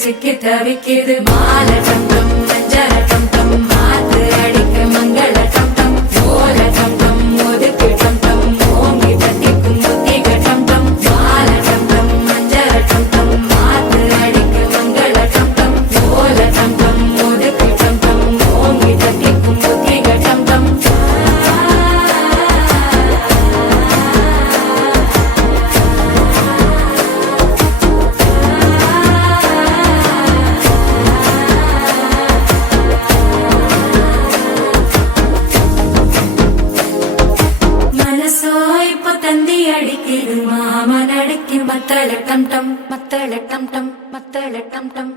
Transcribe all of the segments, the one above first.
சிக்கி தவிக்கிது மால டம் டம் மஞ்சள டம் டம் மாத்து அடிக்க மங்கள டம் டம் ஓல டம் டம் ஒதுக்கு டம் டம் ஓங்கி தட்டிக்கும் புத்திக டம் டம் மால டம் டம் மஞ்சள டம் டம் மாத்து அடிக்க மங்கள டம் டம் ஓல டம் டம் ஒதுக்கு டம் டம் ஓங்கி தட்டிக்கும் புத்திக டம் டம் அடிக்கிது மாமன் அடிக்கி மத்தள டம் டம் மத்தள டம் டம் மத்தள டம் டம்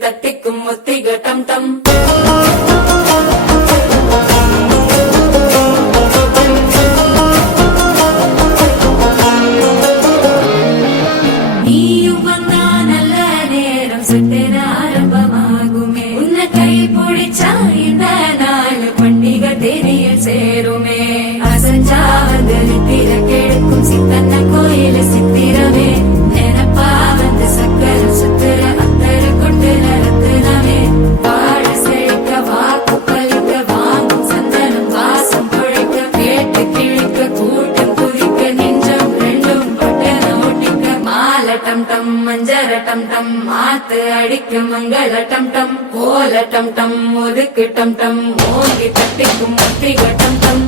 தட்டிக்கும் முத்திக டம் டம் நீயும் வந்தா நல்ல நேரம் சட்டென ஆரம்பமாகுமே உன்னை கை பிடிச்சா இந்த நாள் பண்டிகை தேனியில் சேருமே அசஞ்சா வந்து நித்திர கெடுக்கும் சித்தன்ன கோயில சித்திரமே நினப்பா வந்து சக்கர சுத்துற டம் டம் மஞ்சர டம் டம் மாத்து அடிக்கும் மங்கள டம் டம் கோல டம் டம் ஒதுக்கு டம் டம் ஓங்கி தட்டிக்கும் முத்திக டம் டம்